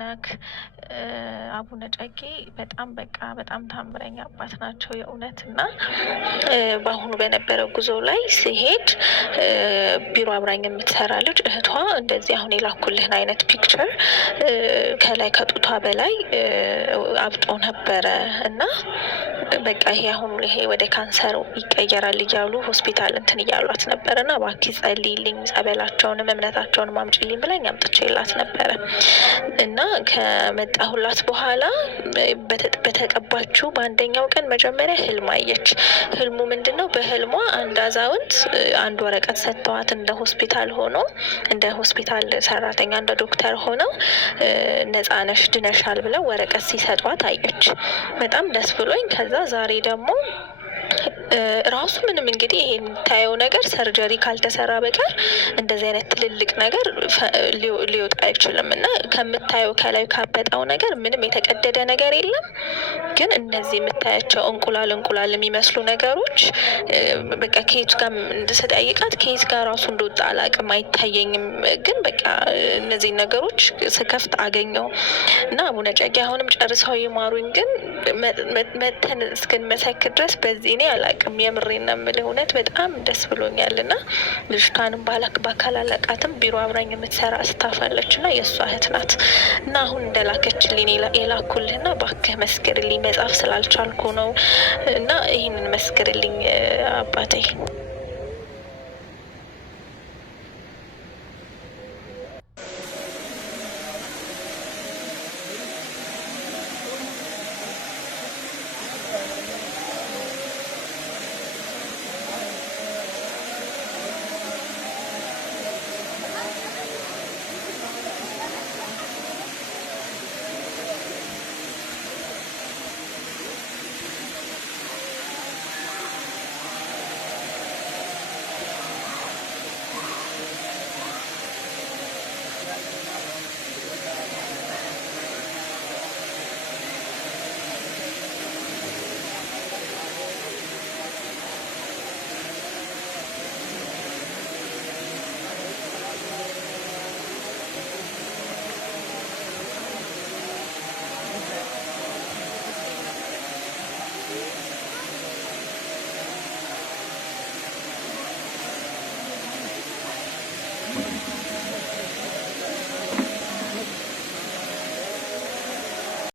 ነክ። አቡነ ጨጌ በጣም በቃ በጣም ታምረኛ አባት ናቸው የእውነት። እና በአሁኑ በነበረው ጉዞ ላይ ሲሄድ ቢሮ አብራኝ የምትሰራ ልጅ እህቷ እንደዚህ አሁን የላኩልህን አይነት ፒክቸር ከላይ ከጡቷ በላይ አብጦ ነበረ እና በቃ ይሄ አሁን ይሄ ወደ ካንሰሩ ይቀየራል እያሉ ሆስፒታል እንትን እያሏት ነበረ እና እባክህ ጸልይልኝ፣ ጸበላቸውንም እምነታቸውንም አምጪልኝ ብላኝ አምጥቼላት ነበረ እና ከመጣሁላት በኋላ በተቀባችው በአንደኛው ቀን መጀመሪያ ህልም አየች። ህልሙ ምንድን ነው? በህልሟ አንድ አዛውንት አንድ ወረቀት ሰጥተዋት እንደ ሆስፒታል ሰራተኛ እንደ ዶክተር ሆነው ነፃ ነሽ ድነሻል ብለው ወረቀት ሲሰጧት አየች። በጣም ደስ ብሎኝ ከዛ ዛሬ ደግሞ ራሱ ምንም እንግዲህ ይሄ የምታየው ነገር ሰርጀሪ ካልተሰራ በቀር እንደዚህ አይነት ትልልቅ ነገር ሊወጣ አይችልም እና ከምታየው ከላይ ካበጣው ነገር ምንም የተቀደደ ነገር የለም። ግን እነዚህ የምታያቸው እንቁላል የሚመስሉ ነገሮች በቃ ከየት ጋር እንድስጠይቃት ከየት ጋር ራሱ እንደወጣ አላውቅም፣ አይታየኝም። ግን በቃ እነዚህ ነገሮች ስከፍት አገኘው እና አቡነ ጨጌ አሁንም ጨርሰው ይማሩኝ። ግን መተን እስክንመሰክር ድረስ በዚህ እኔ አላውቅም። የምሬን ነው የምልህ፣ እውነት በጣም ደስ ብሎኛል። እና ልጅቷንም በአካል አላውቃትም፣ ቢሮ አብራኝ የምትሰራ ስታፋለች እና የእሷ እህት ናት። እና አሁን እንደላከችልኝ የላኩልህና እባክህ መስክርልኝ፣ መጻፍ ስላልቻልኩ ነው እና ይህንን መስክርልኝ አባቴ።